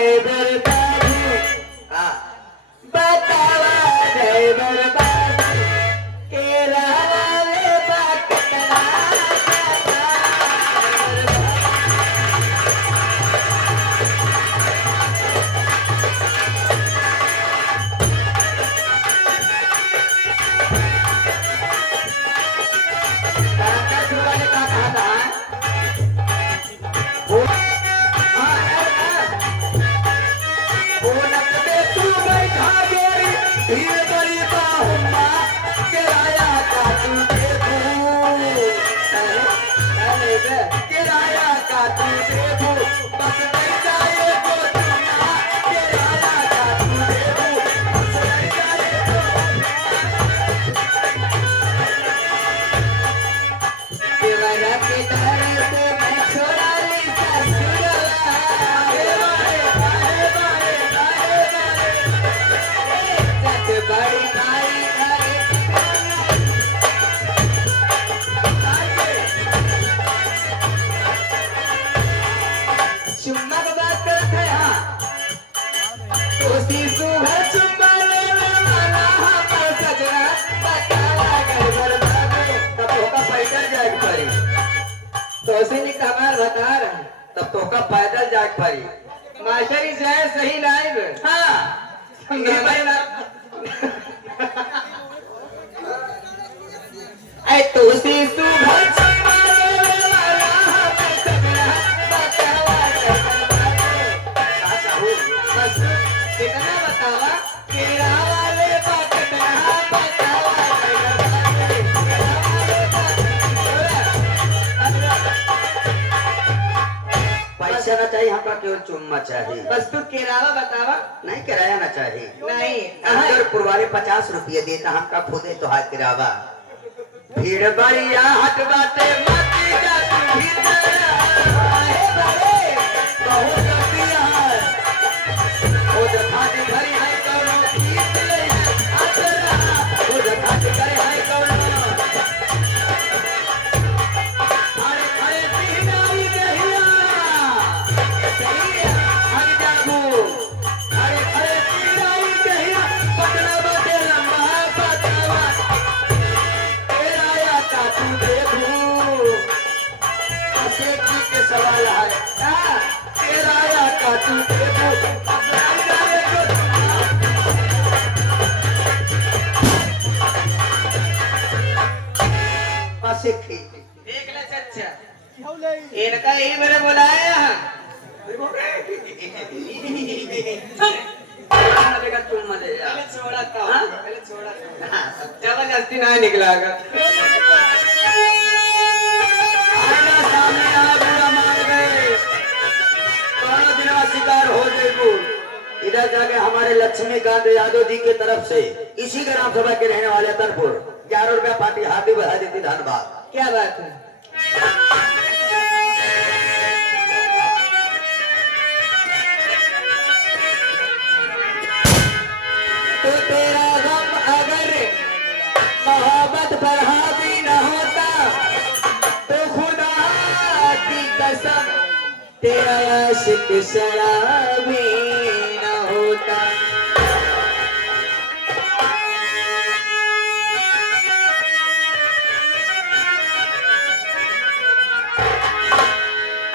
ड्राइवर बाबू बतावा ड्राइवर बाबू केरावा ले पटना तब तो का पैदल जाट पड़ी मास्टर ही जाए सही लाइव हाँ ऐ तो सुबह कितना बतावा पैसा ना चाहिए हमका केवल चुम्मा चाहिए बस तू किराया बतावा नहीं किराया ना चाहिए नहीं अगर पुरवारे 50 रुपये देता हमका खुदे तो हाथ किरावा भीड़ बढ़िया हट बाटे माती जा तू भीतर आहे बड़े बहुत गतिया ओ जथा के घरी है करो गीत ले आचरा ओ जथा के घरी है करो अरे अरे बिहनाई दहिया सही हट जाबू अरे अरे बिहनाई दहिया पटना बाटे लंबा पतवा तू देखू ऐसे के सवाल है किराया का तू देखू देख ले चच्चा इनका यही मैंने बुलाया तुम मजे छोड़ा था पहले छोड़ा था जबरदस्ती ना निकला सामने आ बुरा मार गए शिकार हो जाएगू इधर जाके हमारे लक्ष्मीकांत यादव जी की तरफ से इसी ग्राम सभा के रहने वाले तरपुर 11 रुपया पार्टी हाथी बढ़ा देती धन्यवाद क्या बात है तो तेरा गम अगर मोहब्बत पर हावी न होता तो खुदा की कसम तेरा आशिक शराबी न होता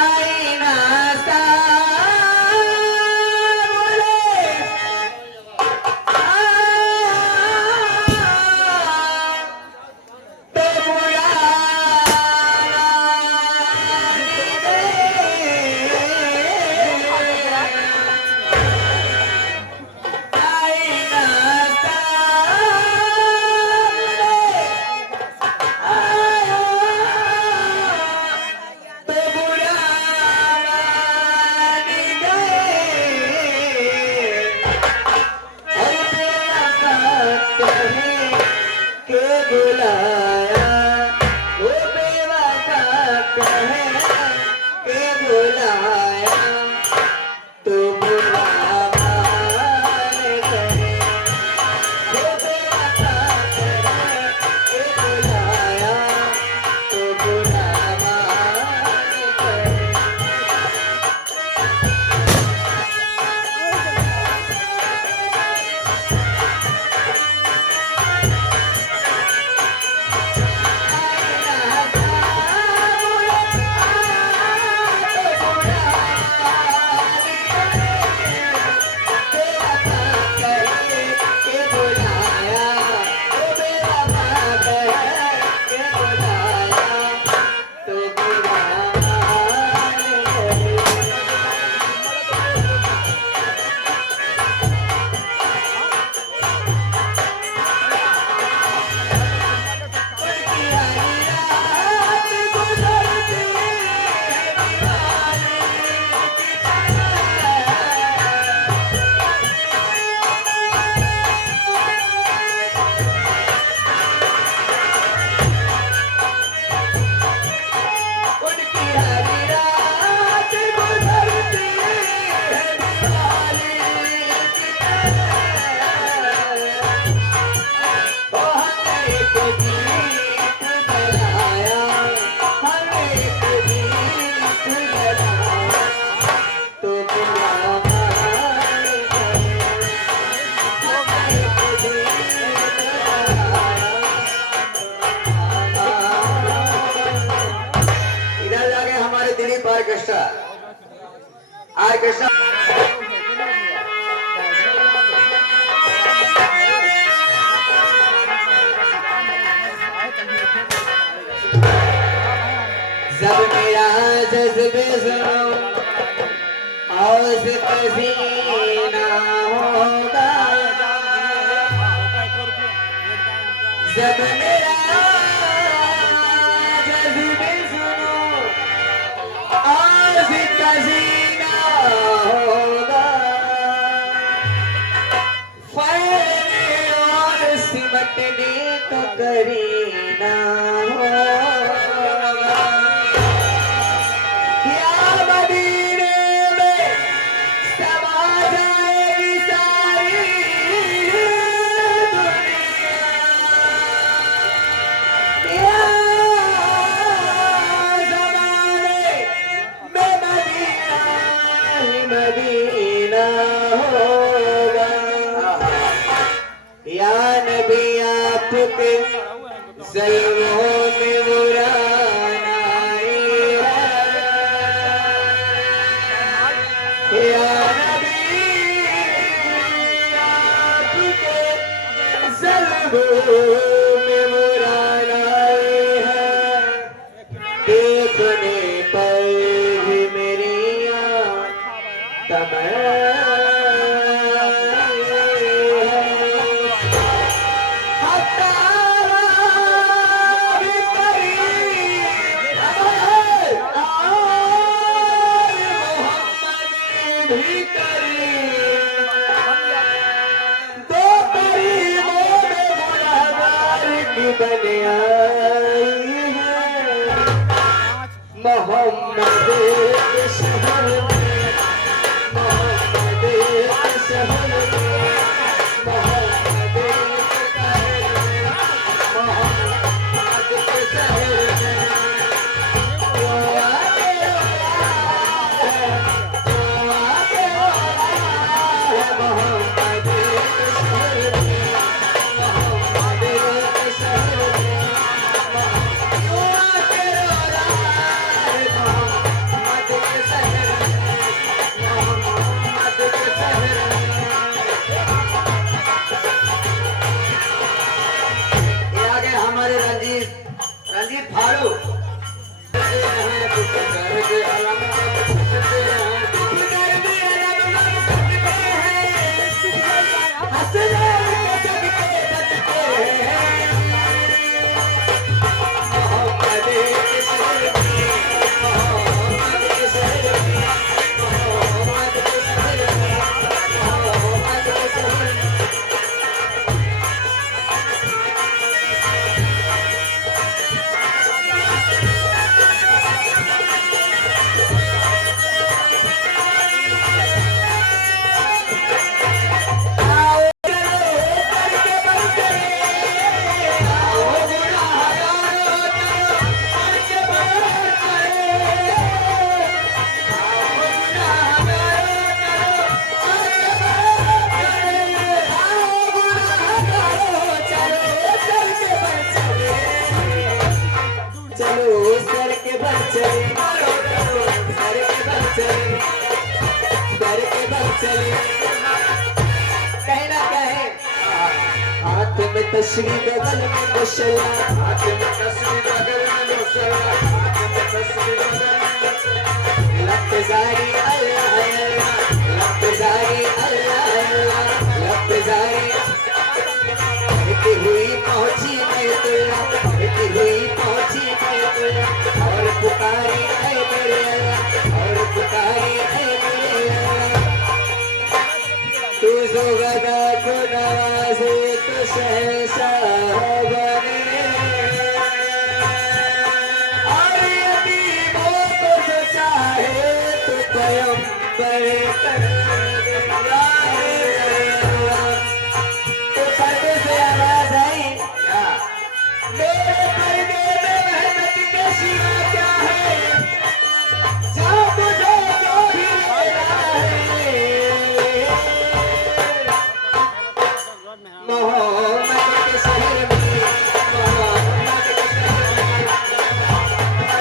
आईना सा ऑर्केस्ट्रा ऑर्केस्ट्रा जब मेरा जज्बे सुनो औस पसीना होगा जब मेरा जज्बे सुनो औस पसीना होगा फैलने और सिमटने को करीना ज़ल्फ़ों में मुराना या नबी आपके ज़ल्फ़ों में मुराना है देखने पर भी मेरी तमन्ना बने आई है मोहम्मद के शहर में मोहम्मद के शहर में मोहम्मद के शहर में मोहम्मद के शहर में वो आके मोहम्मद के शहर में रंजीत फाड़ू हाथ में तस्वीर बगल में मुशल्ला हाथ में तस्वीर बगल में मुशल्ला हाथ में तस्वीर बगल में लफ्ज़ारी अल्लाह अल्लाह लफ्ज़ारी अल्लाह अल्लाह लफ्ज़ारी इतनी हुई पहुंची मैं तेरा इतनी हुई पहुंची मैं तेरा और पुकारी है मेरे अल्लाह और पुकारी है मेरे अल्लाह तू जो गदा को नवाजे तो शहंशाह बने और यतीमों को जो चाहे तो पैगंबर कर दे तो पर्दे से आवाज आई मेरे पर्दे में मेहनत के सिवा क्या है जा तुझे जो भी लेना है मोहम्मद के शहर में मोहम्मद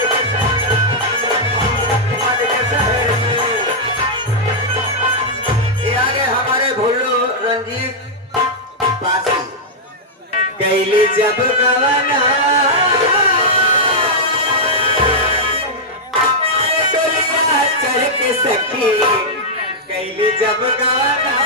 के शहर में मोहम्मद कैली जब गवना डोलिया चढ़ के सखी कैली जब गवना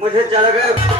मुझे जगह